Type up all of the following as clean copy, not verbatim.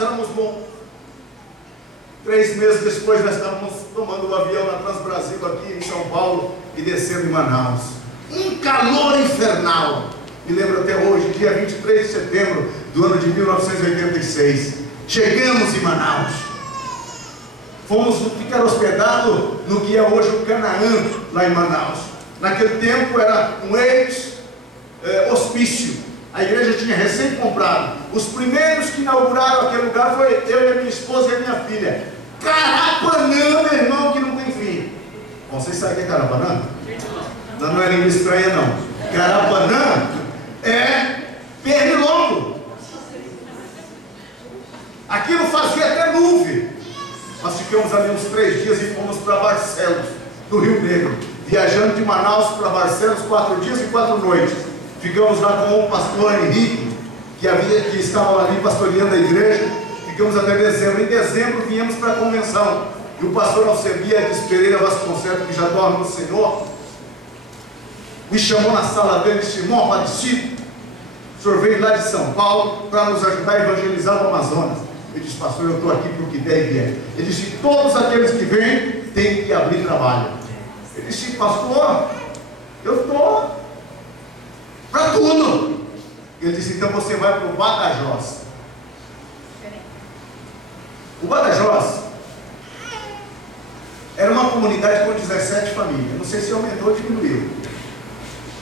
nós éramos bons. 3 meses depois nós estávamos tomando o avião na Transbrasil aqui em São Paulo e descendo em Manaus. Um calor infernal. Me lembro até hoje, dia 23 de setembro do ano de 1986. Chegamos em Manaus. Fomos ficar hospedados no que é hoje o Canaã, lá em Manaus. Naquele tempo era um ex-hospício. A igreja tinha recém-comprado. Os primeiros que inauguraram aquele lugar foi eu e a minha esposa e a minha filha. Carapanã, meu irmão, que não tem fim. Bom, vocês sabem o que é Carapanã? Não é língua estranha, não. Carapanã é pernilongo. Aquilo fazia até nuvem. Nós ficamos ali uns 3 dias e fomos para Barcelos, do Rio Negro. Viajando de Manaus para Barcelos 4 dias e 4 noites. Ficamos lá com o pastor Henrique, que estava ali pastoreando a igreja. Ficamos até dezembro. Em dezembro viemos para a convenção. E o pastor Alcebiades Pereira Vasconcelos, que já dorme no Senhor, me chamou na sala dele e disse: irmão Aparecido, o senhor veio lá de São Paulo para nos ajudar a evangelizar o Amazonas. Eu disse: pastor, eu estou aqui para o que der e vier. Ele disse: todos aqueles que vêm têm que abrir trabalho. Ele disse: pastor, eu estou para tudo. Ele disse: então você vai para o Badajoz. O Badajoz era uma comunidade com 17 famílias. Não sei se aumentou ou diminuiu.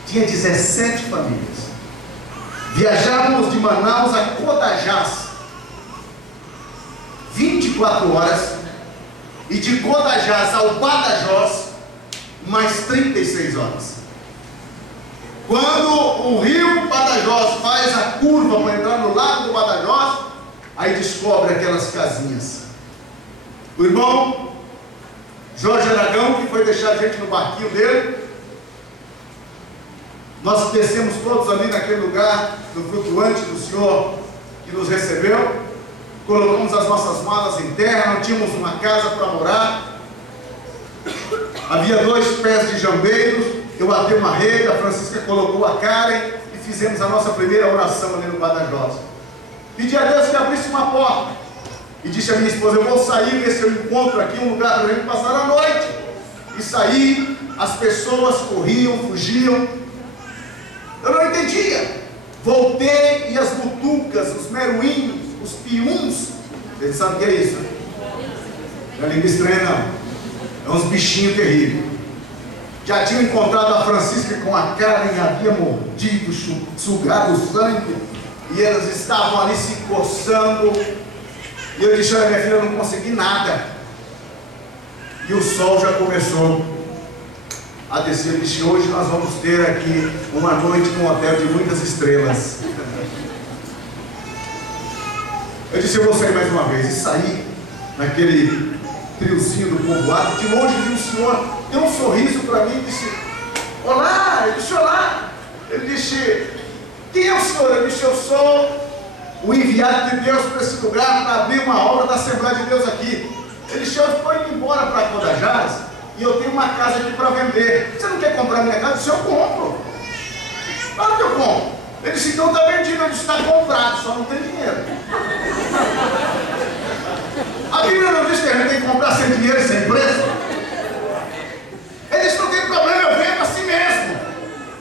Tinha 17 famílias. Viajávamos de Manaus a Codajás 24 horas, e de Codajás ao Badajoz mais 36 horas. Quando o rio Badajoz faz a curva para entrar no lago do Badajoz, aí descobre aquelas casinhas. O irmão Jorge Aragão, que foi deixar a gente no barquinho dele, nós descemos todos ali naquele lugar, no flutuante do Senhor que nos recebeu. Colocamos as nossas malas em terra, não tínhamos uma casa para morar. Havia 2 pés de jambeiros. Eu atei uma rede, a Francisca colocou a Karen e fizemos a nossa primeira oração ali no Badajoz. Pedi a Deus que abrisse uma porta. E disse a minha esposa: eu vou sair, ver se eu encontro aqui um lugar para a gente passar a noite. E saí, as pessoas corriam, fugiam. Eu não entendia. Voltei e as butucas, os meruinhos, os piuns, vocês sabem o que é isso? Não é língua estranha, não. É uns bichinhos terríveis. Já tinham encontrado a Francisca com a Karen, havia mordido, sugado o sangue, e elas estavam ali se coçando. E eu disse: olha, minha filha, eu não consegui nada. E o sol já começou a descer. Eu disse: hoje nós vamos ter aqui uma noite num hotel de muitas estrelas. Eu disse: eu vou sair mais uma vez. E saí naquele triozinho do povoado. De longe vi um senhor, deu um sorriso para mim e disse: olá. Eu disse: olá. Ele disse: quem é o senhor? Eu disse: eu sou o enviado de Deus para esse lugar, para abrir uma obra da Assembleia de Deus aqui. Ele disse: eu estou indo embora para Codajás e eu tenho uma casa aqui para vender. Você não quer comprar minha casa? Eu disse: eu compro. Claro que eu compro. Ele disse: então está vendido. Eu disse: está comprado, só não tem dinheiro. A Bíblia não diz que a gente tem que comprar sem dinheiro e sem preço? Ele disse: não tem problema, eu vendo assim mesmo.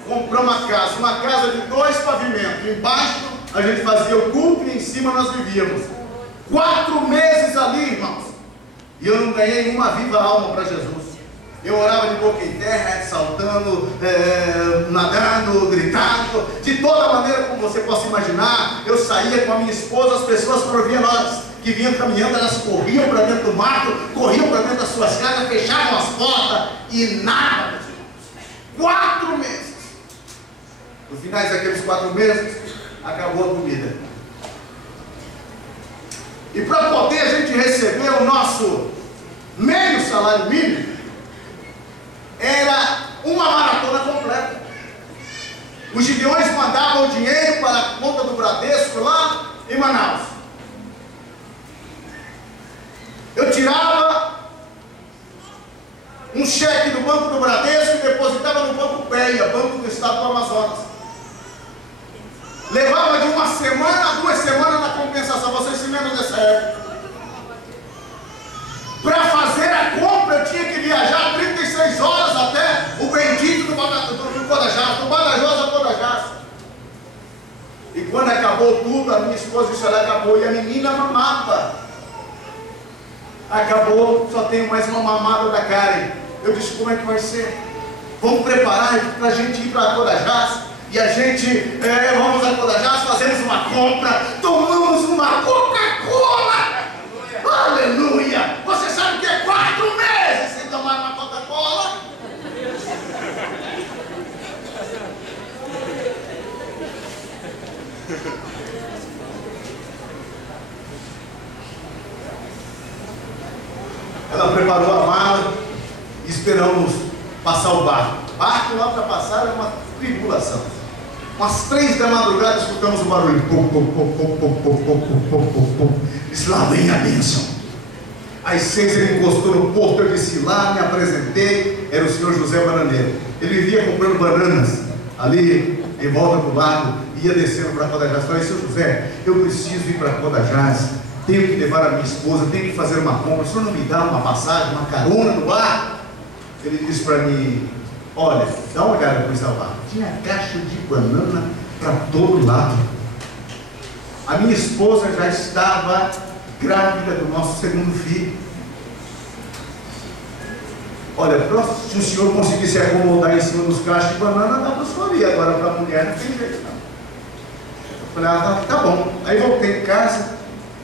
Compramos uma casa de 2 pavimentos. Embaixo a gente fazia o culto e em cima nós vivíamos. 4 meses ali, irmãos. E eu não ganhei uma viva alma para Jesus. Eu orava de boca em terra, saltando, nadando, gritando, de toda maneira como você possa imaginar. Eu saía com a minha esposa, as pessoas por via nós que vinham caminhando, elas corriam para dentro do mato, corriam para dentro das suas casas, fechavam as portas e nada. 4 meses. No final daqueles 4 meses, acabou a comida. E para poder a gente receber o nosso meio salário mínimo, era uma maratona completa. Os gideões mandavam o dinheiro para a conta do Bradesco lá em Manaus. Eu tirava um cheque do Banco do Bradesco e depositava no Banco PEA, Banco do Estado do Amazonas. Levava de 1 semana a 2 semanas na compensação. Vocês se lembram dessa época? acabou tudo. A minha esposa disse, olha, acabou. E a menina mamava. Acabou, só tenho mais uma mamada da Karen. Eu disse, como é que vai ser? Vamos preparar para a gente ir para Codajás. E a gente, vamos a Codajás, fazemos uma compra, tomamos uma Coca-Cola. Aleluia! Você sabe que é 4 meses sem tomar uma Coca-Cola? Ela preparou a mala e esperamos passar o barco. Barco lá para passar é uma tribulação. Umas 3 da madrugada escutamos o barulho. Disse, lá vem a bênção. Às 6 ele encostou no porto, eu disse lá, me apresentei, era o senhor José Bananeiro. Ele vivia comprando bananas ali em volta do lago, ia descendo para Codajás. Falei, senhor José, eu preciso ir para Codajás, tenho que levar a minha esposa, tenho que fazer uma compra, o senhor não me dá uma passagem, uma carona no barco? Ele disse para mim, olha, dá uma olhada para esse barco. Tinha caixa de banana para todo lado. A minha esposa já estava grávida do nosso segundo filho. Olha, se o senhor conseguisse acomodar em cima dos cachos de banana, dá para o senhor ir. Agora para a mulher não tem jeito não. Eu falei, tá bom. Aí voltei em casa,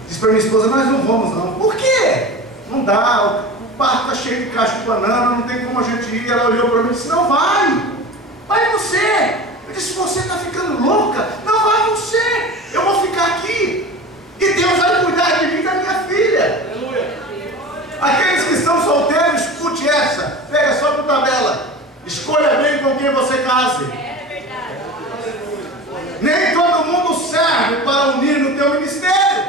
disse para minha esposa, nós não vamos não. Por quê? Não dá, o barco está cheio de caixa de banana, não tem como a gente ir. Ela olhou para mim e disse, não vai você. Eu disse, você está ficando louca? Não vai você, eu vou ficar aqui. E Deus vai cuidar de mim e da minha filha. Aleluia. Aqueles que estão solteiros, escute essa. Pega só por tabela. Escolha bem com quem você case. É verdade. Nem todo mundo serve para unir no teu ministério.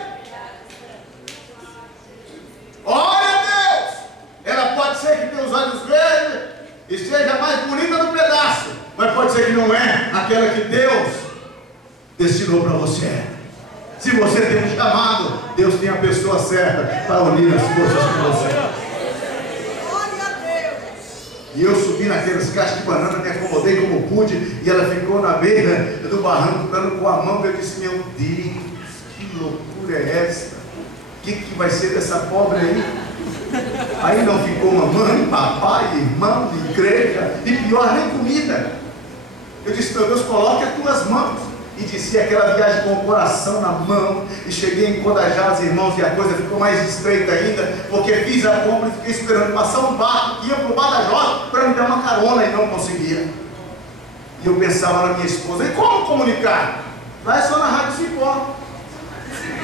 Olha a Deus. Ela pode ser que tenha os olhos verdes e seja mais bonita do pedaço, mas pode ser que não é aquela que Deus destinou para você. Se você tem um chamado, Deus tem a pessoa certa para unir as forças com você. E eu subi naqueles cachos de banana, me acomodei como pude, e ela ficou na beira do barranco, dando com a mão. Eu disse, meu Deus, que loucura é essa? O que vai ser dessa pobre aí? Aí não ficou mamãe, papai, irmão, igreja, e pior, nem comida. Eu disse, meu Deus, coloque as tuas mãos. E disse aquela viagem com o coração na mão. E cheguei em Codajás, irmãos, e a coisa ficou mais estreita ainda, porque fiz a compra e fiquei esperando passar um barco que ia para o Badajoz para me dar uma carona e não conseguia. E eu pensava na minha esposa, e como comunicar? Lá é só na Rádio Cipó.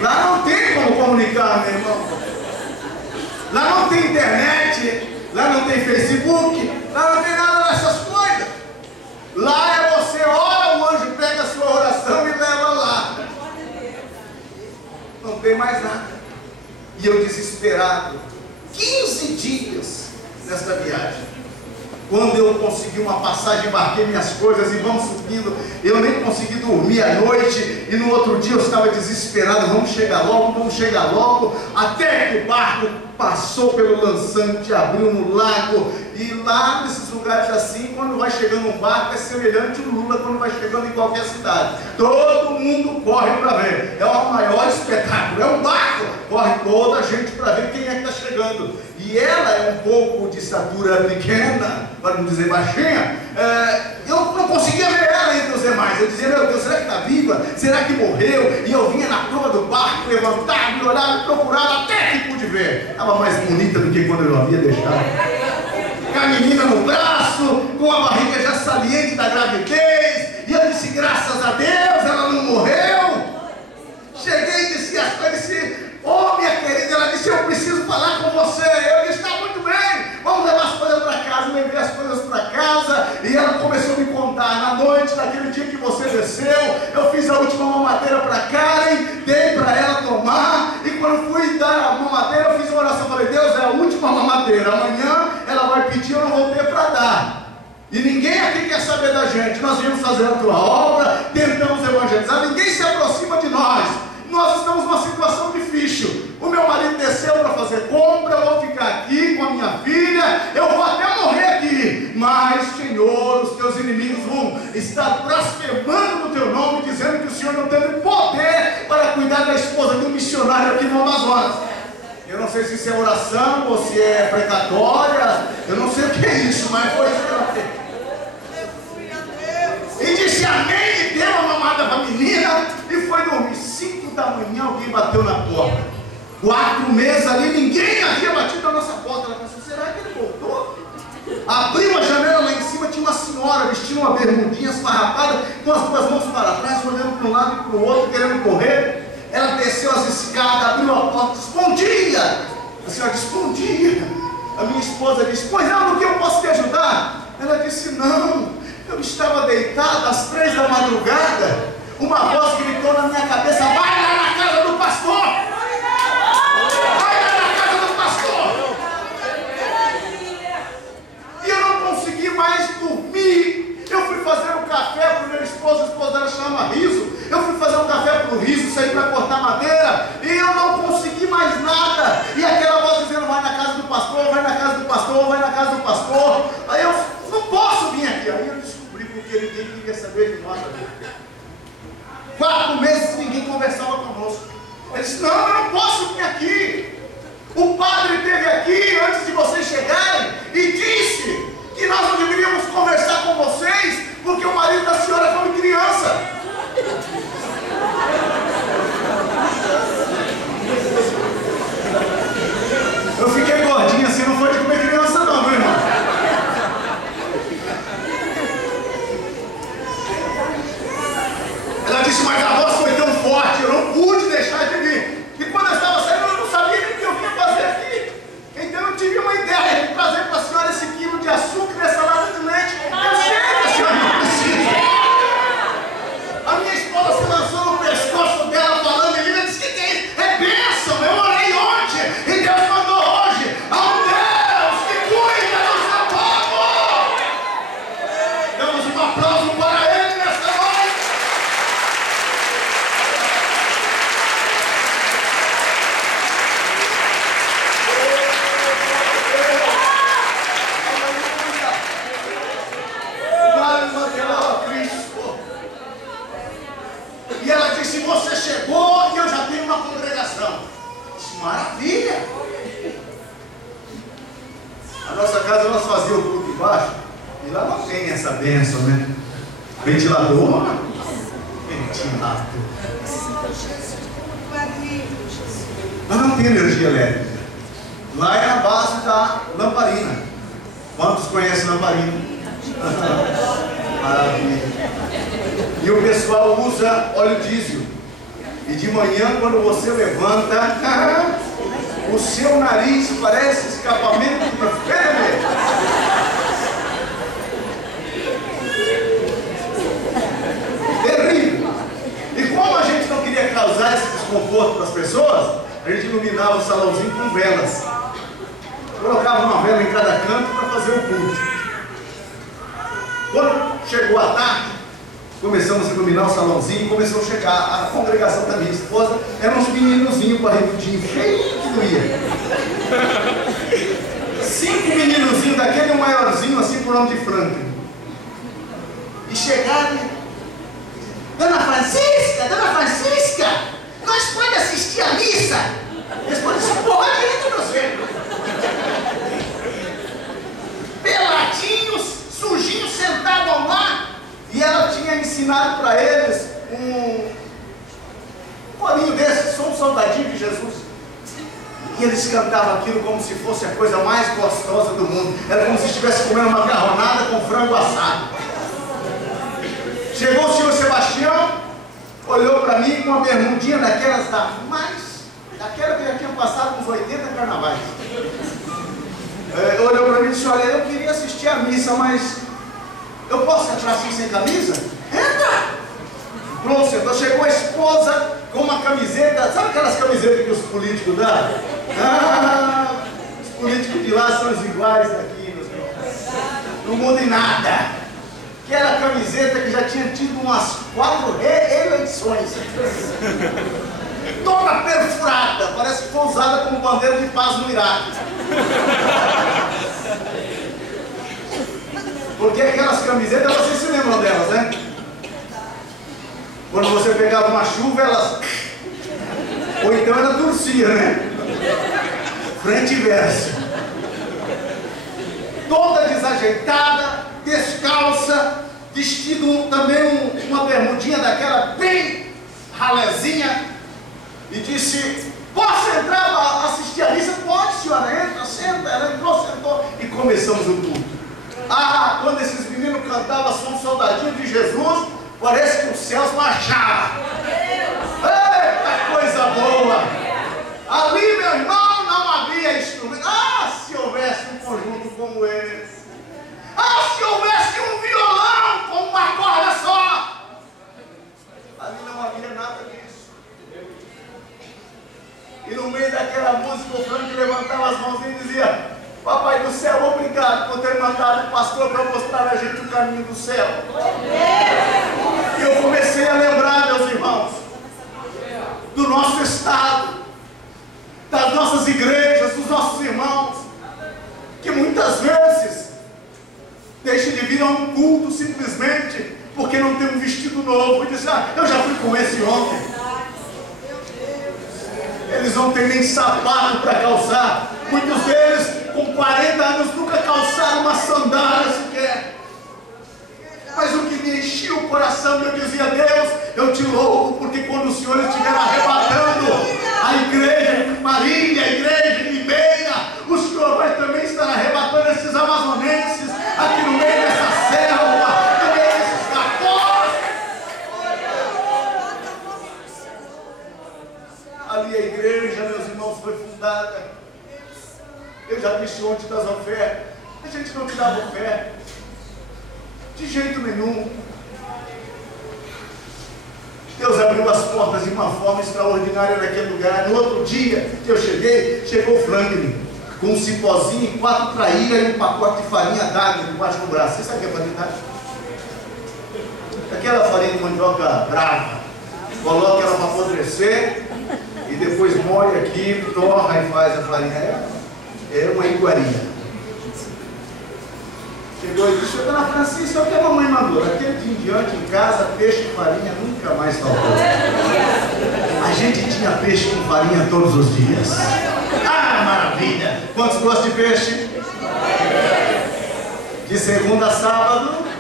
Lá não tem como comunicar, meu irmão. Lá não tem internet, lá não tem Facebook, lá não tem nada dessas coisas. Lá é você ora, o anjo pega a sua oração e leva lá. Não tem mais nada. E eu desesperado, 15 dias nessa viagem. Quando eu consegui uma passagem, embarquei minhas coisas e vamos subindo. Eu nem consegui dormir à noite. E no outro dia eu estava desesperado. Vamos chegar logo. Até que o barco passou pelo lançante, abriu no lago. E lá nesses lugares assim, quando vai chegando um barco, é semelhante ao Lula quando vai chegando em qualquer cidade. Todo mundo corre para ver. É o maior espetáculo. É um barco. Corre toda a gente para ver quem é que está chegando. E ela é um pouco de estatura pequena, para não dizer baixinha. Eu não conseguia ver ela entre os demais. Eu dizia, meu Deus, será que está viva? Será que morreu? E eu vinha na proa do barco, levantava, me olhava, procurava, até que pude ver. Estava mais bonita do que quando eu havia deixado. Com a menina no braço, com a barriga já saliente da gravidez. E eu disse, graças a Deus, ela não morreu. Cheguei e disse as coisas, oh, minha querida, ela disse, eu preciso falar com você. Eu disse, está muito bem, vamos levar as coisas para casa. Levei as coisas para casa e ela começou a me contar. Na noite, naquele dia que você desceu, eu fiz a última mamadeira para Karen, dei para ela tomar. E quando fui dar a mamadeira, eu fiz uma oração. Falei, Deus, é a última mamadeira. Amanhã ela vai pedir, eu não vou ter para dar. E ninguém aqui quer saber da gente. Nós viemos fazer a tua obra, tentamos evangelizar, ninguém se aproxima de nós. Nós estamos numa situação difícil. O meu marido desceu para fazer compra, eu vou ficar aqui com a minha filha, eu vou até morrer aqui. Mas, Senhor, os teus inimigos vão estar blasfemando no teu nome, dizendo que o Senhor não teve poder para cuidar da esposa de um missionário aqui no Amazonas. Eu não sei se isso é oração ou se é precatória, eu não sei o que é isso, mas foi isso que ela fez. E disse amém, e deu uma mamada para a menina e foi dormir. 5 da manhã alguém bateu na porta. 4 meses ali, ninguém havia batido na nossa porta. Ela pensou, será que ele voltou? Abriu a janela lá em cima, tinha uma senhora vestindo uma bermudinha esfarrapada, com as 2 mãos para trás, olhando para um lado e para o outro, querendo correr. Ela desceu as escadas, abriu a porta, disse, bom dia! A senhora disse, bom dia! A minha esposa disse, pois não, no que eu posso te ajudar? Ela disse, não, eu estava deitada às 3 da madrugada, uma voz gritou na minha cabeça, vai lá na casa do pastor! Vai lá na casa do pastor! E eu não consegui mais dormir. Eu fui fazer um café para o meu esposo, a esposa dela chama Riso. Eu fui fazer um café para o Riso, saí para cortar madeira, e eu não consegui mais nada. E aquela voz dizendo, vai na casa do pastor, vai na casa do pastor, vai na casa do pastor. Aí eu não posso vir aqui. Aí eu descobri porque ninguém queria saber de nós. 4 meses ninguém conversava conosco. Ele disse, não, eu não posso vir aqui. O padre esteve aqui antes de vocês chegarem e disse que nós não deveríamos conversar com vocês porque o marido da senhora come criança. Eu fiquei gordinha assim, não foi de comer criança não, meu irmão. Ela disse, mas a voz foi tão forte, eu não pude deixar de vir. E quando eu estava saindo, eu não sabia nem o que eu vinha fazer aqui. Então eu tive uma ideia de trazer para a senhora esse quilo de açúcar e essa lata de leite. Eu sei que a senhora não precisa. A minha esposa se lançou no pescoço dela falando em língua e disse, que é isso? É bênção, eu orei ontem e Deus mandou hoje. Ao Deus que cuida do seu povo. Damos um aplauso para ele nessa noite. E ela disse, você chegou e eu já tenho uma congregação. Eu disse, maravilha. A nossa casa nós fazíamos o culto embaixo e lá não tem essa bênção, né? Ventilador. Ventilador. Mas não tem energia elétrica. Lá é a base da lamparina. Quantos conhecem lamparina? Maravilha. E o pessoal usa óleo diesel. E de manhã, quando você levanta, o seu nariz parece escapamento de ferro. Terrível. E como a gente não queria causar esse desconforto para as pessoas, a gente iluminava o salãozinho com velas. Colocava uma vela em cada canto para fazer o culto. Quando chegou a tarde, começamos a iluminar o salãozinho e começou a chegar a congregação da minha esposa. Eram uns meninozinhos barrigudinhos, cheios que doía. 5 meninozinhos daquele, um maiorzinho assim por nome de Franklin. E chegaram e... Dona Francisca, nós podemos assistir a missa? Eles podem dizer, pode, entra você. Peladinhos, sujinhos, sentados lá. E ela tinha ensinado para eles um corinho desse, sou um soldadinho de Jesus. E eles cantavam aquilo como se fosse a coisa mais gostosa do mundo. Era como se estivesse comendo uma macarronada com frango assado. Chegou o senhor Sebastião, olhou para mim com uma bermudinha daquelas daquela que já tinha passado uns 80 carnavais. Olhou para mim e disse, olha, eu queria assistir a missa, mas eu posso entrar assim sem camisa? Entra! Pronto, senhor. Chegou a esposa com uma camiseta, sabe aquelas camisetas que os políticos dão? Os políticos de lá são os iguais daqui, meus irmãos. Não muda em nada. Aquela camiseta que já tinha tido umas 4 eleições. Toda perfurada, parece que foi usada como bandeira de paz no Iraque. Porque aquelas camisetas, vocês se lembram delas, né? Quando você pegava uma chuva, elas Ou então ela torcia, né? Frente e verso. Toda desajeitada, descalça, vestido também uma bermudinha daquela bem ralezinha, e disse: posso entrar para assistir a missa? Pode, senhora, entra, senta. Ela entrou, sentou e começamos o culto. Ah, quando esses meninos cantavam Somos Soldadinhos de Jesus, parece que os céus marchavam. Eita, coisa boa! Ali, meu irmão, não havia instrumento. Ah, se houvesse um conjunto como esse. Ah, se houvesse um violão com uma corda só. Ali não havia nada disso. E no meio daquela música, o Frank levantava as mãos e dizia: Papai do céu, obrigado por ter mandado o pastor para mostrar a gente o caminho do céu. E eu comecei a lembrar, meus irmãos, do nosso estado, das nossas igrejas, dos nossos irmãos, que muitas vezes deixam de vir a um culto simplesmente porque não tem um vestido novo. E dizem: ah, eu já fui com esse ontem. Eles não têm nem sapato para calçar. Muitos deles, com 40 anos, nunca calçaram uma sandália sequer. Mas o que me enchia o coração, eu dizia: Deus, eu te louvo, porque quando o Senhor estiver arrebatando a igreja de Marília, a igreja de Limeira, o Senhor vai também estar arrebatando esses amazonenses aqui no meio dessa selva, no meio desses capós. Ali a igreja, meus irmãos, foi fundada. Eu já disse ontem das ofertas, a gente não tirava oferta, de jeito nenhum. Deus abriu as portas de uma forma extraordinária naquele lugar. No outro dia que eu cheguei, chegou o Franklin, com um cipózinho, 4 traíras e um pacote de farinha d'água debaixo do braço. Você sabe o que é farinha d'água? Aquela farinha de mandioca brava. Coloca ela para apodrecer e depois molha aqui, torra e faz a farinha. É uma iguaria. Chegou e disse: Dona Francisca, o que a mamãe mandou? Daquele dia em diante, em casa, peixe e farinha nunca mais faltou. A gente tinha peixe com farinha todos os dias. Ah, maravilha! Quantos gostam de peixe? De segunda a sábado?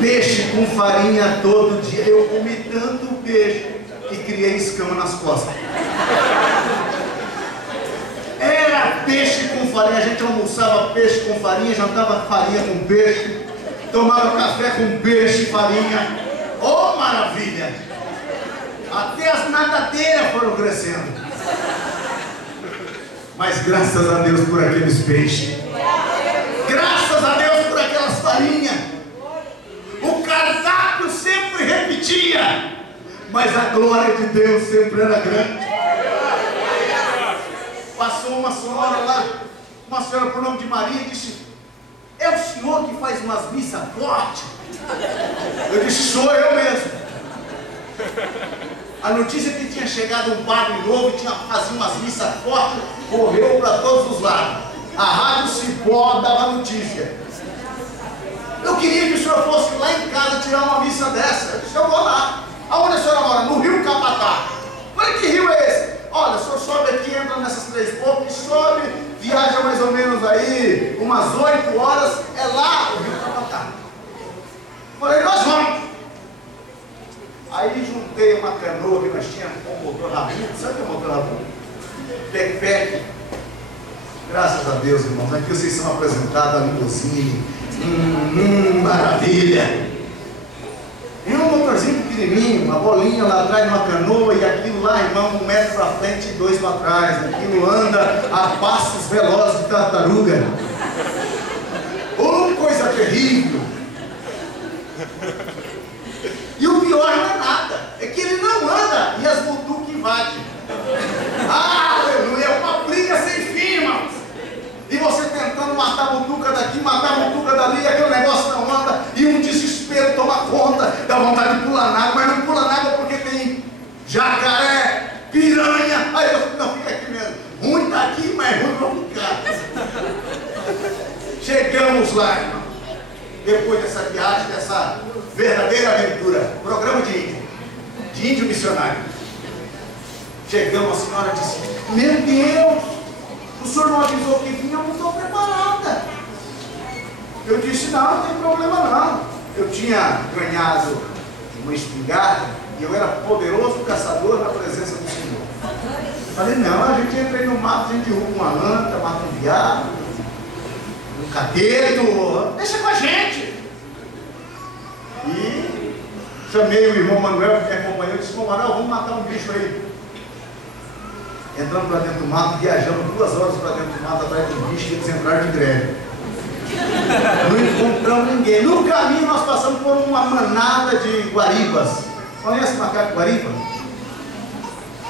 Peixe com farinha todo dia. Eu comi tanto peixe e criei escama nas costas. Era peixe com farinha. A gente almoçava peixe com farinha, jantava farinha com peixe, tomava café com peixe e farinha. Oh, maravilha! Até as nadadeiras foram crescendo. Mas graças a Deus por aqueles peixes. Graças a Deus por aquelas farinhas. O cardápio sempre repetia, mas a glória de Deus sempre era grande. Passou uma senhora lá, uma senhora por nome de Maria, e disse: é o senhor que faz umas missas fortes? Eu disse: sou eu mesmo. A notícia que tinha chegado um padre novo e fazia umas missas fortes, correu para todos os lados. A Rádio Cipó dava notícia. Eu queria que o senhor fosse lá em casa tirar uma missa dessa. Eu disse: eu vou lá. Aonde a senhora mora? No Rio Capatá. Falei: que rio é esse? Olha, o senhor sobe aqui, entra nessas 3 pontes, sobe, viaja mais ou menos aí umas 8 horas, é lá o Rio Capatá. Falei: nós vamos. Aí juntei uma canoa que nós tínhamos com o motor rabudo. Sabe o que é motor rabudo? Pec-pec. Graças a Deus, irmãos, aqui vocês são apresentados a limousine. Maravilha! É um motorzinho pequenininho, uma bolinha lá atrás de uma canoa, e aquilo lá, irmão, 1 metro para frente e 2 para trás. Aquilo anda a passos velozes de tartaruga. Oh, coisa terrível! E o pior não é nada, é que ele não anda e as butucas invadem. Aleluia! É uma briga sem fim, irmãos. E você tentando matar a butuca daqui, matar a butuca dali, aquele negócio não anda, e um desespero toma conta, dá vontade de pular na água, mas não pula na água porque tem jacaré, piranha. Aí eu não, fica aqui mesmo. Ruim tá aqui, mas ruim vou ficar. Chegamos lá, irmão. depois dessa viagem, dessa verdadeira aventura, programa de índio missionário. Chegamos, a senhora disse: meu Deus, o senhor não avisou que vinha, eu não estou preparada. Eu disse: não tem problema não. Eu tinha ganhado uma espingarda e eu era poderoso caçador na presença do Senhor. Falei: não, a gente entra aí no mato, a gente derruba uma anta, mata um viado, um cateto, deixa com a gente. E chamei o irmão Manuel, que me acompanhou, e disse: irmão Manuel, vamos matar um bicho aí. Entramos para dentro do mato, viajamos 2 horas para dentro do mato, atrás do bicho, e eles entraram de greve. Não encontramos ninguém. No caminho nós passamos por uma manada de guaribas. Conhece o macaco guariba?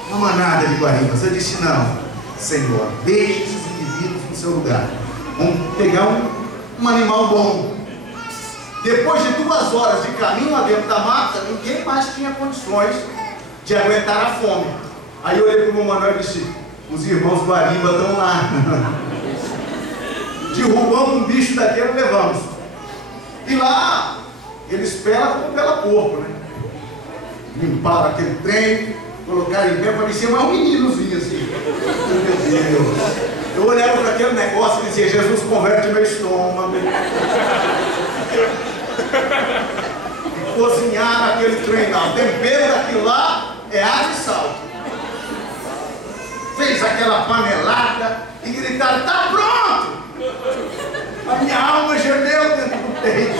Uma manada de guaribas. Eu disse: não, Senhor, deixe esses indivíduos no seu lugar. Vamos pegar um animal bom. Depois de 2 horas de caminho lá dentro da mata, ninguém mais tinha condições de aguentar a fome. Aí eu olhei para o meu Manuel e disse: os irmãos guariba estão lá. Derrubamos um bicho daquele e levamos. E lá eles pelam como pela corpo, né? Limparam aquele trem, colocaram em pé, parecia mais um meninozinho assim. Meu Deus. Eu olhava para aquele negócio e dizia: Jesus, converte meu estômago. E cozinharam aquele trem lá. O tempero daquilo lá é água e sal. Fez aquela panelada e gritaram: está pronto! A minha alma gemeu dentro do peito.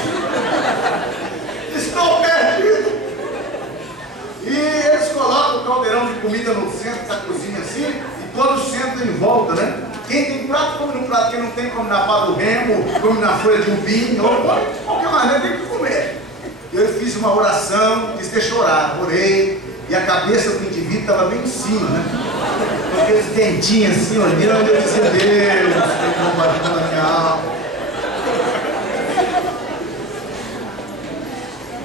Estou perdido. E eles colocam o caldeirão de comida no centro da cozinha assim, e todos sentam em volta, né? Quem tem prato, come no prato. Quem não tem, come na pá do remo, come na folha de umbim, ou de qualquer maneira tem que comer. Eu fiz uma oração, quis ter chorar, orei, e a cabeça do indivíduo estava bem em cima, né? Com aqueles dentinhos assim, olhando, eu disse: Deus, tem uma batida na minha alma.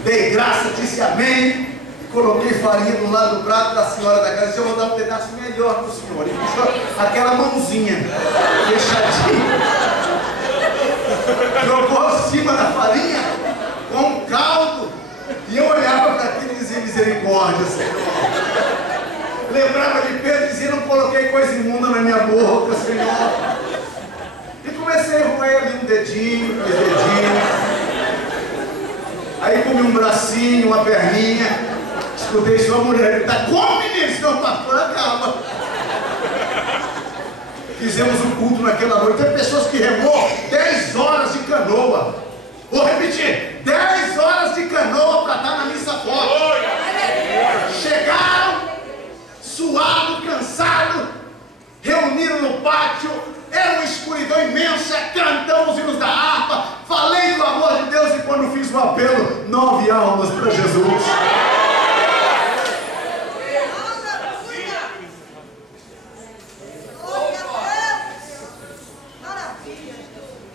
Dei graça, disse amém, e coloquei farinha do lado do prato da senhora da casa. Eu vou dar um pedaço melhor para o senhor. E puxou aquela mãozinha fechadinha, jogou em cima da farinha com um caldo, e eu olhava para aquilo e dizia: misericórdia, Senhor. Lembrava de Pedro e dizia: não coloquei coisa imunda na minha boca, Senhor. E comecei a roer ali um dedinho, 2 dedinhos. Aí comi um bracinho, uma perninha. Escutei sua mulher gritar: come, menino, senão o pastor acaba. Fizemos um culto naquela noite. Tem pessoas que remou 10 horas de canoa. Vou repetir: 10 horas de canoa para estar na missa forte. Chegaram, suado, cansado, reuniram no pátio. Era uma escuridão imensa. Cantamos hinos da harpa, falei do amor de Deus, e quando fiz o apelo, 9 almas para Jesus.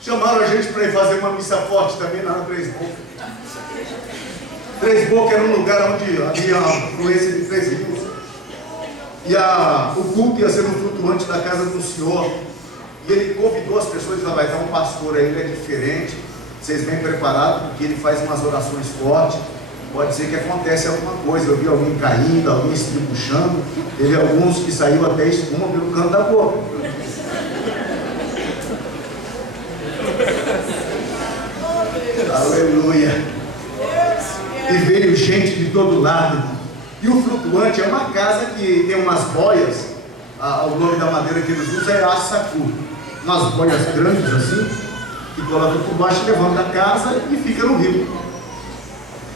Chamaram a gente para ir fazer uma missa forte também lá na Três Bocas. Três Bocas era um lugar onde havia a influência de 3 rios. E o culto ia ser no flutuante da casa do Senhor. E ele convidou as pessoas: vai dar um pastor aí, ele é diferente, vocês vêm preparados, porque ele faz umas orações fortes. Pode ser que acontece alguma coisa. Eu vi alguém caindo, alguém se puxando. Teve alguns que saiu até espuma pelo canto da boca. Aleluia. E veio gente de todo lado. E o flutuante é uma casa que tem umas boias. O nome da madeira que eles usam é assacu. Umas boias grandes assim, que colocam por baixo, levanta a casa e fica no rio.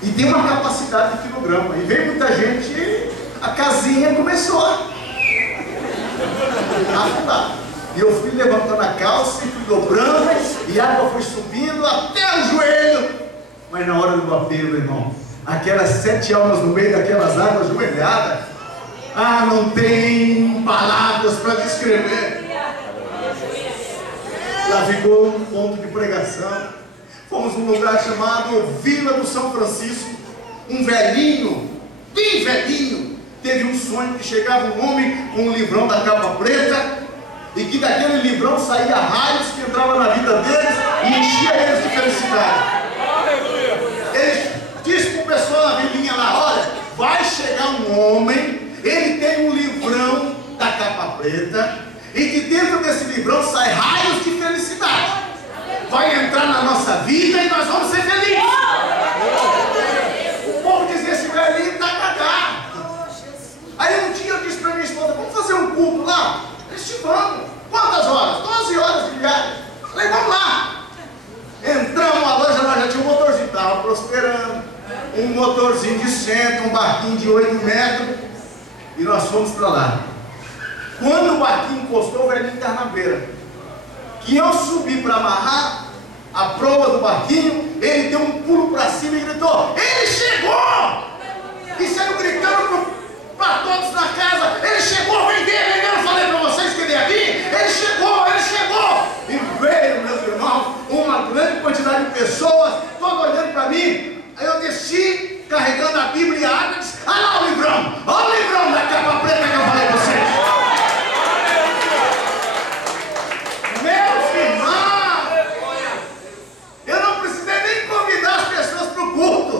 E tem uma capacidade de quilograma. E veio muita gente e a casinha começou a afundar. E eu fui levantando a calça e fui dobrando, e a água foi subindo até o joelho. Mas na hora do apelo, irmão, aquelas 7 almas no meio daquelas águas joelhadas, não tem palavras para descrever. Lá ficou um ponto de pregação. Fomos num lugar chamado Vila do São Francisco. Um velhinho, bem velhinho, teve um sonho que chegava um homem com um livrão da capa preta, e que daquele livrão saía raios que entravam na vida deles e enchia eles de felicidade. dentro desse livrão sai raios de felicidade. Vai entrar na nossa vida e nós vamos ser felizes. O povo dizia, esse velhinho está cagado. Aí um dia eu disse para minha esposa, vamos fazer um culto lá? Vamos. Quantas horas? 12 horas de viagem. Falei, vamos lá. Entramos na loja, nós já tinha um motorzinho, estava prosperando. Um motorzinho de centro, um barquinho de 8 metros. E nós fomos para lá. Quando o barquinho encostou, o velhinho estava na beira. Que eu subi para amarrar a proa do barquinho, ele deu um pulo para cima e gritou, ele chegou! E saiu gritando para todos na casa, ele chegou, vem ver, eu falei para vocês que ele ia vir, ele chegou! E veio, meus irmãos, uma grande quantidade de pessoas, todos olhando para mim. Aí eu desci, carregando a Bíblia e a água, e disse, olha lá o livrão da capa preta que eu falei para vocês. Meus irmãos, eu não precisei nem convidar as pessoas para o culto.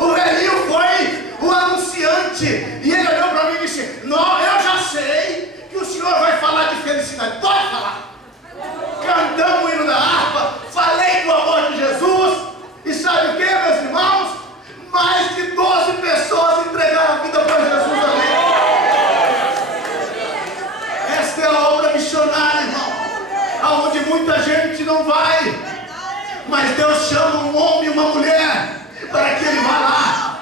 O velhinho foi o anunciante, e ele olhou para mim e disse, não, eu já sei que o senhor vai falar de felicidade, pode falar. Cantamos o hino da harpa, falei do amor de Jesus, e sabe o que, meus irmãos? Mais de 12 pessoas entregaram a vida para Jesus ali. Esta é a obra missionária, irmão, aonde muita gente não vai, mas Deus chama um homem e uma mulher para que ele vá lá,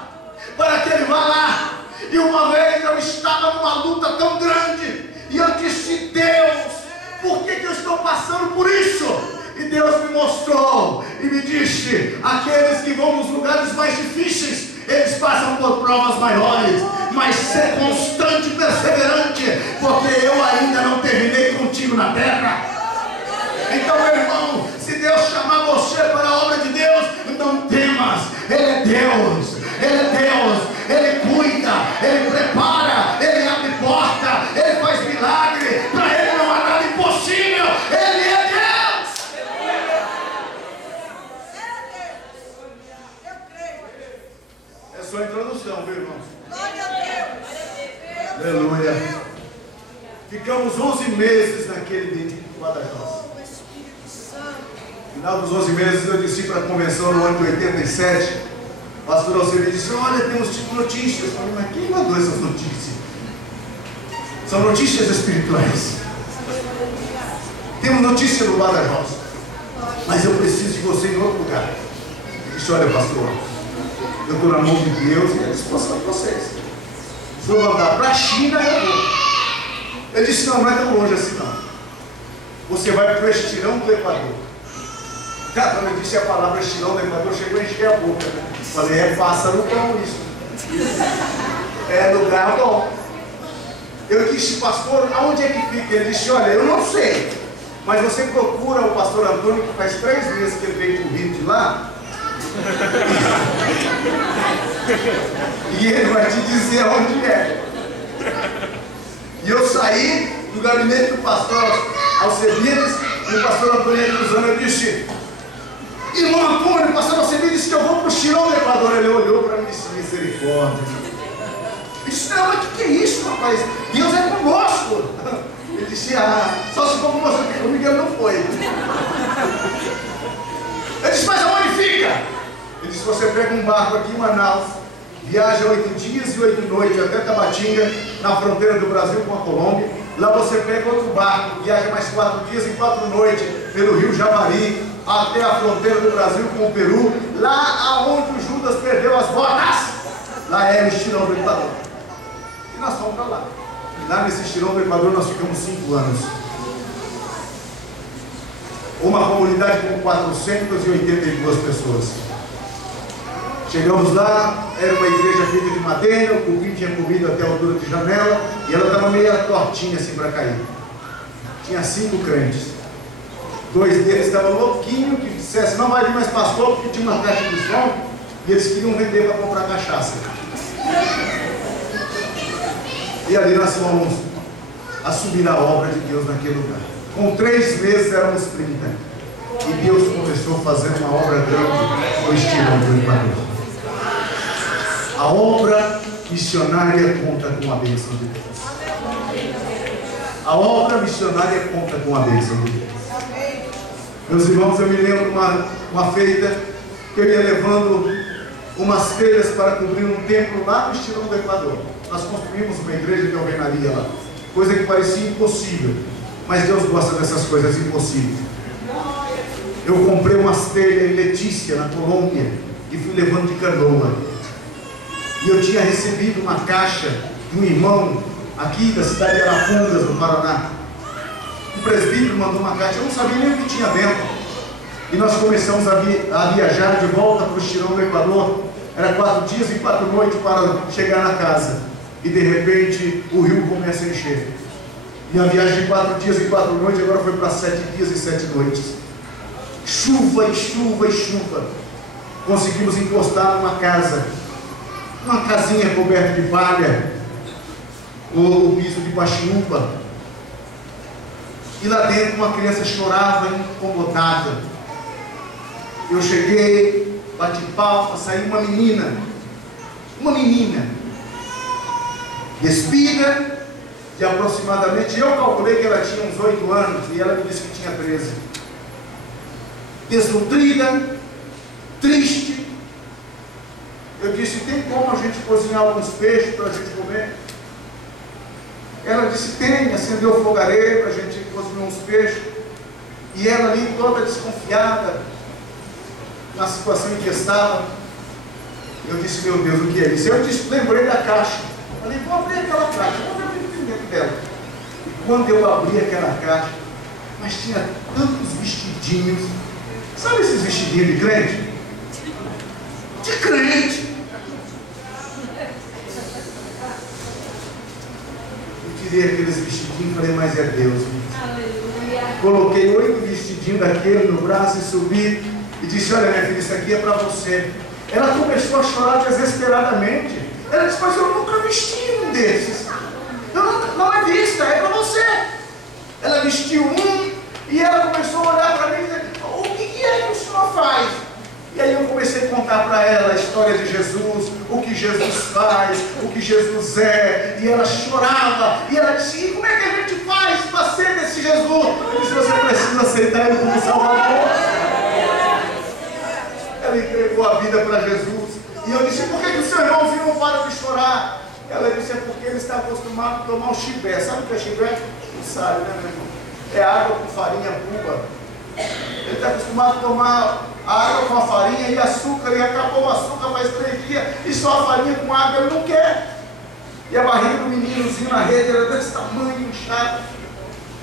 E uma vez eu estava numa luta tão grande, e eu disse, Deus, por que eu estou passando por isso? E Deus me mostrou e me disse, aqueles que vão nos lugares mais difíceis, eles passam por provas maiores, mas ser constante e perseverante, porque eu ainda não terminei contigo na terra. Então, meu irmão, se Deus chamar você para a obra de Deus, não temas, Ele é Deus, Ele cuida, Ele prepara, Ele abre porta, Ele faz milagre, para Ele não há nada impossível, Ele é Deus. É só a introdução, viu, irmãos? Aleluia. Ficamos 11 meses naquele dia de Badajoz. No final dos 11 meses eu desci para a convenção no ano de 87. O pastor Alceu disse, olha, temos tipo notícias. Eu falei, mas quem mandou essas notícias? São notícias espirituais. Temos notícia do Badajoz, mas eu preciso de você em outro lugar. Eu disse, olha, pastor, eu estou na mão de Deus e à disposição de vocês. Se eu mandar para a China, eu vou. Ele disse, não é tão longe assim não. Você vai para o estirão do Equador. Cara, quando eu disse a palavra estirão do Equador, chegou a encher a boca, né? Falei, é pássaro bom isso. É lugar bom. Eu disse, pastor, aonde é que fica? Ele disse, olha, eu não sei, mas você procura o pastor Antônio, que faz 3 meses que ele veio do Rio de lá, e ele vai te dizer onde é. E eu saí do gabinete do pastor Alcebiades, e o pastor Antônio cruzando, eu disse, irmão Antônio, o pastor Alcebiades disse que eu vou para o Chirão do Equador. Ele olhou para mim e disse, misericórdia. Eu disse, não, mas o que é isso, rapaz? Deus é conosco. Ele disse, só se for com você, porque comigo ele não foi. Eu disse, mas aonde fica? Ele disse, você pega um barco aqui em Manaus, viaja 8 dias e 8 noites até Tabatinga, na fronteira do Brasil com a Colômbia. Lá você pega outro barco, viaja mais 4 dias e 4 noites pelo rio Javari, até a fronteira do Brasil com o Peru, lá aonde o Judas perdeu as botas. Lá é o estirão do Equador. E nós fomos para lá. E lá nesse estirão do Equador nós ficamos 5 anos. Uma comunidade com 482 pessoas. Chegamos lá, era uma igreja feita de madeira, o cupim tinha comido até a altura de janela, e ela estava meio tortinha assim para cair. Tinha 5 crentes. 2 deles estavam louquinhos, que dissessem, não vai vir mais pastor, porque tinha uma caixa de som, e eles queriam vender para comprar cachaça. E ali nós fomos assumir a obra de Deus naquele lugar. Com 3 meses éramos 30. E Deus começou a fazer uma obra grande no estirão do Equador. A obra missionária conta com a bênção de Deus. A obra missionária conta com a bênção de Deus. Meus irmãos, eu me lembro uma feita que eu ia levando umas telhas para cobrir um templo lá no estilão do Equador. Nós construímos uma igreja de alvenaria lá, coisa que parecia impossível, mas Deus gosta dessas coisas impossíveis. Eu comprei umas telhas em Letícia, na Colômbia, e fui levando de canoa. E eu tinha recebido uma caixa de um irmão aqui da cidade de Arapongas, no Paraná. O presbítero mandou uma caixa, eu não sabia nem o que tinha dentro. E nós começamos a viajar de volta para o estilão do Equador. Era 4 dias e 4 noites para chegar na casa. E de repente o rio começa a encher. E a viagem de 4 dias e 4 noites agora foi para 7 dias e 7 noites. Chuva e chuva e chuva. Conseguimos encostar numa casa, uma casinha coberta de palha, o piso de baixinhupa. E lá dentro uma criança chorava incomodada. Eu cheguei, bati palma, saiu uma menina, despida, de aproximadamente, eu calculei que ela tinha uns 8 anos, e ela me disse que tinha 13. Desnutrida, triste. Eu disse, tem como a gente cozinhar alguns peixes para a gente comer? Ela disse, tem, acendeu o fogareiro, a gente cozinhou uns peixes. E ela ali toda desconfiada, na situação em que estava. Eu disse, meu Deus, o que é isso? Eu disse, lembrei da caixa. Falei, vou abrir aquela caixa, vou ver o que tem dentro dela. E quando eu abri aquela caixa, mas tinha tantos vestidinhos. Sabe esses vestidinhos de crente? De crente. Eu tirei aqueles vestidinhos e falei, mas é Deus. Coloquei 8 vestidinhos daquele no braço e subi e disse, olha minha filha, isso aqui é para você. Ela começou a chorar desesperadamente. Ela disse, mas eu nunca vesti um desses. Não é vista, é para você. Ela vestiu um e ela começou a olhar para mim e dizer, o que é que o senhor faz? E aí eu comecei a contar para ela a história de Jesus, o que Jesus faz, o que Jesus é. E ela chorava, e ela disse, e como é que a gente faz para ser desse Jesus? Eu disse, você precisa aceitar ele como Salvador. Ela entregou a vida para Jesus. E eu disse, por que o seu irmãozinho não para de chorar? Ela disse, é porque ele está acostumado a tomar um chibé. Sabe o que é chibé? Não sabe, né, meu irmão? É água com farinha pura. Ele está acostumado a tomar água com a farinha e açúcar, e acabou o açúcar faz 3 dias, e só a farinha com água ele não quer. E a barriga do meninozinho na rede era desse tamanho, inchado.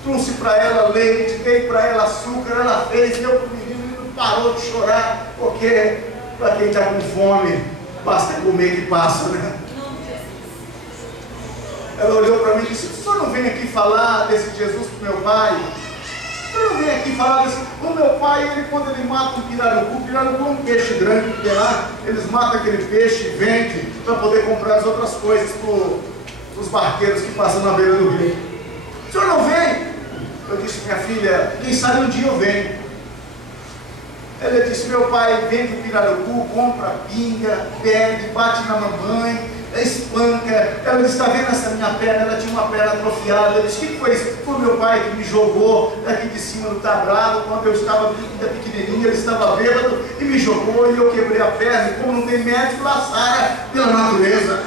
Trouxe para ela leite, dei para ela açúcar, ela fez, deu para o menino, ele não parou de chorar, porque para quem está com fome, basta comer que passa, né? Ela olhou para mim e disse, o senhor não vem aqui falar desse Jesus para o meu pai? O senhor não vem aqui falar desse... O meu pai, quando ele mata um pirarucu é um peixe grande, porque lá eles matam aquele peixe e vendem para poder comprar as outras coisas para os barqueiros que passam na beira do rio. O senhor não vem? Eu disse, minha filha, quem sabe um dia eu venho. Ela disse, meu pai vende o pirarucu, compra pinga, pede, bate na mamãe, espanca. Ela disse, está vendo essa minha perna? Ela tinha uma perna atrofiada. Eu disse, o que foi isso? Foi meu pai que me jogou daqui de cima do tablado, quando eu estava ainda pequenininha, ele estava bêbado e me jogou e eu quebrei a perna, e como não tem médico, lá sara pela natureza.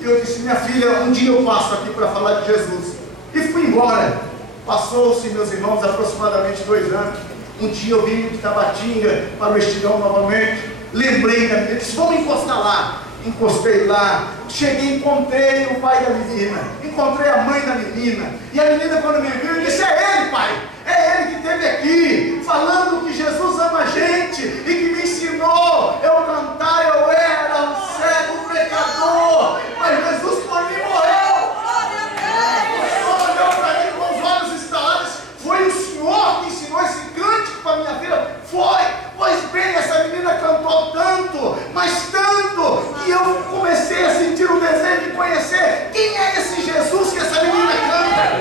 E eu disse, minha filha, um dia eu passo aqui para falar de Jesus. E fui embora. Passou-se, meus irmãos, aproximadamente 2 anos. Um dia eu vim de Tabatinga para o estilão novamente. Lembrei da menina, disse, vamos encostar lá. Encostei lá, cheguei, encontrei o pai da menina, encontrei a mãe da menina, e a menina quando me viu disse, é ele, pai, é ele que esteve aqui, falando que Jesus ama a gente, e que me ensinou, eu cantar, eu era um cego pecador, mas Jesus por mim morreu. O Senhor olhou para mim com os olhos estalados, foi o Senhor que ensinou esse cântico para a minha vida? Foi, pois bem, essa menina cantou tanto, mas tanto, que eu comecei a sentir o desejo de conhecer quem é esse Jesus que essa menina canta.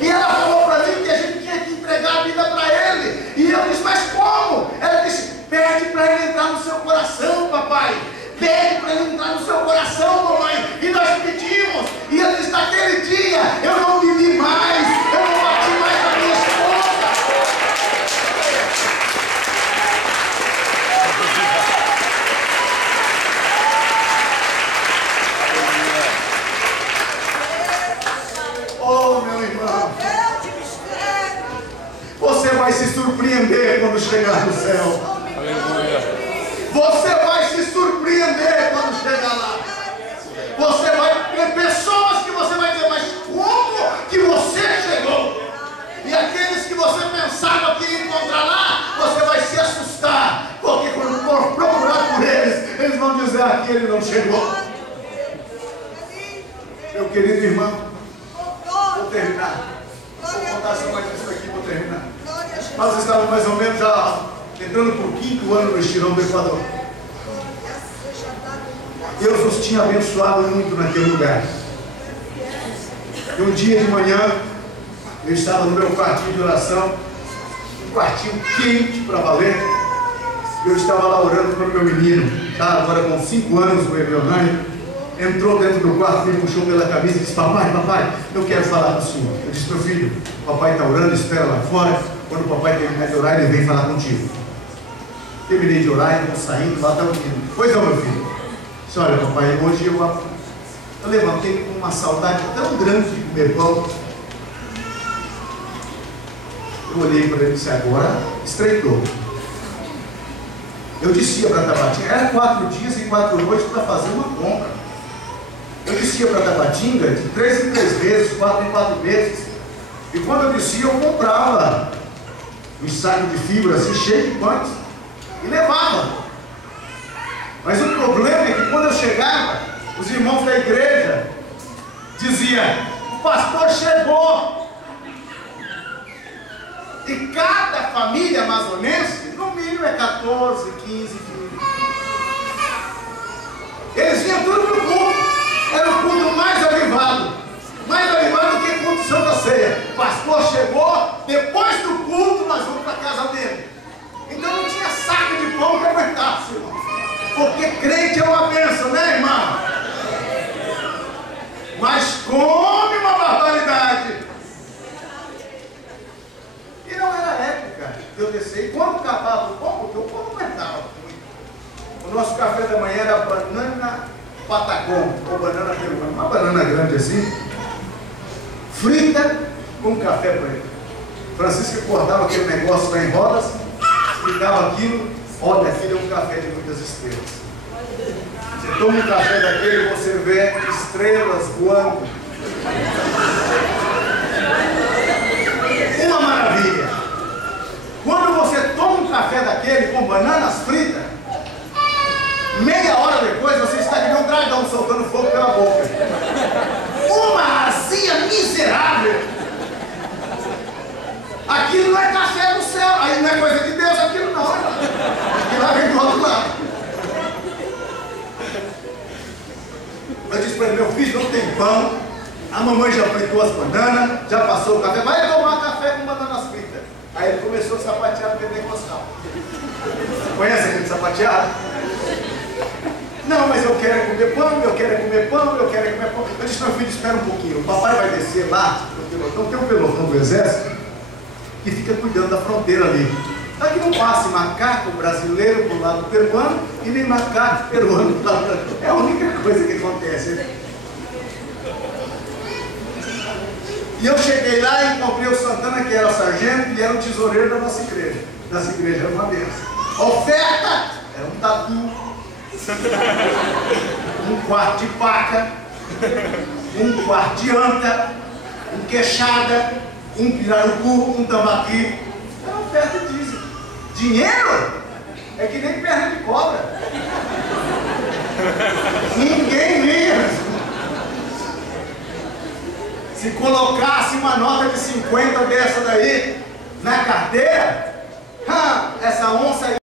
E ela falou para mim que a gente tinha que entregar a vida para ele. E eu disse, mas como? Ela disse, pede para ele entrar no seu coração, papai. Pede para ele entrar no seu coração, mamãe. E nós pedimos. E ele disse, naquele dia eu não vivi mais. Você vai se surpreender quando chegar lá. Você vai ter pessoas que você vai dizer, mas como que você chegou? E aqueles que você pensava que ia encontrar lá, você vai se assustar, porque quando for procurar por eles, eles vão dizer, aqui ele não chegou. Meu querido irmão, vou terminar. Vou contar só mais isso aqui, vou terminar. Nós estávamos mais ou menos já entrando por o 5º ano no estirão do Equador. Deus nos tinha abençoado muito naquele lugar. E um dia de manhã, eu estava no meu quartinho de oração, um quartinho quente para valer. Eu estava lá orando para o meu menino, tá? Agora com 5 anos, o Leonardo. Entrou dentro do quarto, me puxou pela camisa e disse, papai, eu quero falar com o senhor. Eu disse, meu filho, o papai está orando, espera lá fora. Quando o papai terminar de orar, ele vem falar contigo. Terminei de orar, e vou saindo, lá está o menino. Pois não, meu filho. Disse, olha, papai, hoje eu levantei com uma saudade tão grande de comer pão. Eu olhei para ele e disse, agora estreitou. Eu descia para Tabatinga, era 4 dias e 4 noites para fazer uma compra. Eu descia para Tabatinga de 3 em 3 vezes, 4 em 4 vezes. E quando eu descia, eu comprava um saco de fibra assim, cheio de pães, e levava. Mas o problema é que quando eu chegava, os irmãos da igreja diziam, o pastor chegou. E cada família amazonense, no mínimo é 14, 15 filhos. Eles vinham tudo no culto. Era o culto mais avivado do que o culto de Santa Ceia. O pastor chegou, depois do culto nós vamos para a casa dele. Então não tinha saco de pão que aguentasse, irmão. Porque crente é uma bênção, né, irmão? Mas come uma barbaridade. E não era época de eu descer. E quando acabava o pão, porque o pão não aguentava muito. O nosso café da manhã era banana patacom, ou banana peruana, uma banana grande assim, frita com café preto. Francisco cortava aquele negócio lá em rodas, explicava aquilo, olha, aquilo é um café de muitas estrelas. Você toma um café daquele e você vê estrelas voando. Uma maravilha. Quando você toma um café daquele com bananas fritas, meia hora depois você está que nem um dragão soltando fogo pela boca. Uma azia miserável. Aquilo não é café do céu. Aí não é coisa de Deus aquilo não. Aquilo lá vem do outro lado. Eu disse para ele, meu filho, não tem pão. A mamãe já fritou as bananas, já passou o café. Vai tomar café com bananas fritas. Aí ele começou a sapatear no pentecostal. Conhece aquele sapateado? Não, mas eu quero comer pão, eu quero comer pão, eu quero comer pão. Eu disse, meu filho, espera um pouquinho. O papai vai descer lá no pelotão. Tem um pelotão do exército que fica cuidando da fronteira ali. Para que não passe macaco brasileiro para o lado peruano e nem macaco peruano para o lado brasileiro. É a única coisa que acontece. E eu cheguei lá e encontrei o Santana, que era sargento, e era o tesoureiro da nossa igreja. Nossa igreja era uma benção. Oferta era um tatu. Um quarto de paca, um quarto de anta, um queixada, um pirarucu, um tambaqui. Era oferta de dízimo. Dinheiro é que nem perna de cobra. Ninguém mesmo. Se colocasse uma nota de 50 dessa daí na carteira, essa onça aí